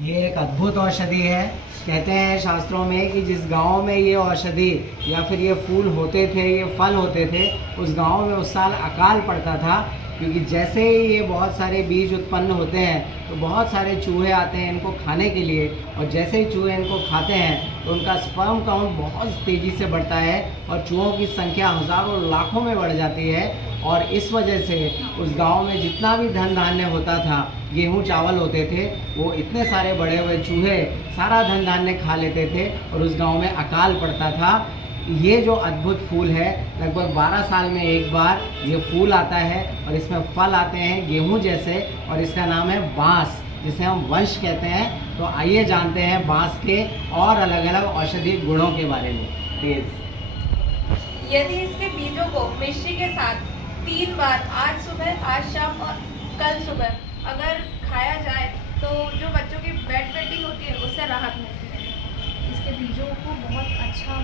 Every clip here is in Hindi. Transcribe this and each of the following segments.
ये एक अद्भुत औषधि है। कहते हैं शास्त्रों में कि जिस गांव में ये औषधि या फिर ये फूल होते थे, ये फल होते थे, उस गांव में उस साल अकाल पड़ता था। क्योंकि जैसे ही ये बहुत सारे बीज उत्पन्न होते हैं तो बहुत सारे चूहे आते हैं इनको खाने के लिए, और जैसे ही चूहे इनको खाते हैं तो उनका स्पर्म काउंट बहुत तेज़ी से बढ़ता है और चूहों की संख्या हज़ारों लाखों में बढ़ जाती है। और इस वजह से उस गांव में जितना भी धन धान्य होता था, गेहूं चावल होते थे, वो इतने सारे बड़े हुए चूहे सारा धन धान्य खा लेते थे और उस गांव में अकाल पड़ता था। ये जो अद्भुत फूल है, लगभग 12 साल में एक बार ये फूल आता है और इसमें फल आते हैं गेहूं जैसे, और इसका नाम है बांस, जिसे हम वंश कहते हैं। तो आइए जानते हैं बांस के और अलग अलग औषधीय गुणों के बारे में। प्लीज। यदि इसके बीजों को मिश्री के साथ 3 बार, आज सुबह, आज शाम और कल सुबह अगर खाया जाए तो जो बच्चों की बेड वेटिंग होती है उससे राहत मिलती है। इसके बीजों को बहुत अच्छा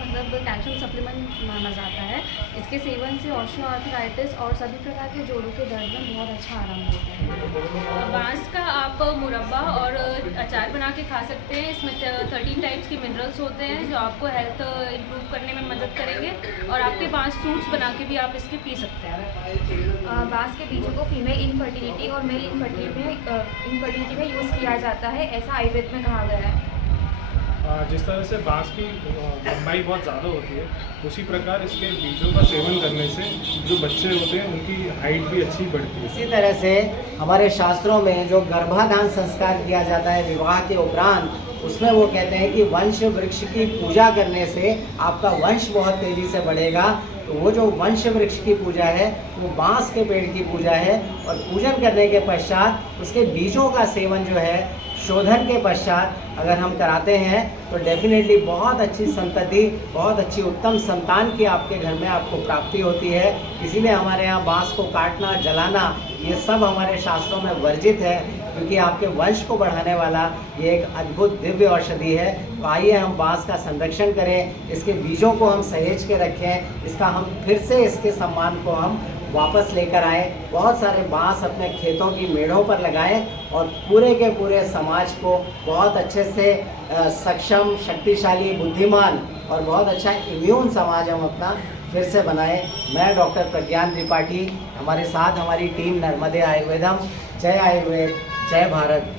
कैल्शियम सप्लीमेंट माना जाता है। इसके सेवन से ऑस्टियोआर्थराइटिस और सभी प्रकार के जोड़ों के दर्द में बहुत अच्छा आराम मिलता है। बांस का आप मुरब्बा और अचार बना के खा सकते हैं। इसमें 13 टाइप्स के मिनरल्स होते हैं जो आपको हेल्थ इम्प्रूव करने में मदद करेंगे, और आपके बांस सूट्स बना के भी आप इसके पी सकते हैं। बांस के बीजों को फीमेल इनफर्टिलिटी और मेल इनफर्टिलिटी में यूज़ किया जाता है, ऐसा आयुर्वेद में कहा गया है। जिस तरह से बांस की लंबाई बहुत ज़्यादा होती है, उसी प्रकार इसके बीजों का सेवन करने से जो बच्चे होते हैं उनकी हाइट भी अच्छी बढ़ती है। इसी तरह से हमारे शास्त्रों में जो गर्भाधान संस्कार किया जाता है विवाह के उपरांत, उसमें वो कहते हैं कि वंश वृक्ष की पूजा करने से आपका वंश बहुत तेज़ी से बढ़ेगा। तो वो जो वंश वृक्ष की पूजा है वो बांस के पेड़ की पूजा है, और पूजन करने के पश्चात उसके बीजों का सेवन जो है शोधन के पश्चात अगर हम कराते हैं तो डेफिनेटली बहुत अच्छी संतति, बहुत अच्छी उत्तम संतान की आपके घर में आपको प्राप्ति होती है। इसीलिए हमारे यहाँ बांस को काटना, जलाना, ये सब हमारे शास्त्रों में वर्जित है, क्योंकि आपके वंश को बढ़ाने वाला ये एक अद्भुत दिव्य औषधि है। तो आइए हम बांस का संरक्षण करें, इसके बीजों को हम सहेज के रखें, इसका हम फिर से इसके सम्मान को हम वापस लेकर आए। बहुत सारे बांस अपने खेतों की मेढ़ों पर लगाएं और पूरे के पूरे समाज को बहुत अच्छे से सक्षम, शक्तिशाली, बुद्धिमान और बहुत अच्छा इम्यून समाज हम अपना फिर से बनाएं। मैं डॉक्टर प्रज्ञान त्रिपाठी, हमारे साथ हमारी टीम नर्मदे आयुर्वेदम। जय आयुर्वेद, जय भारत।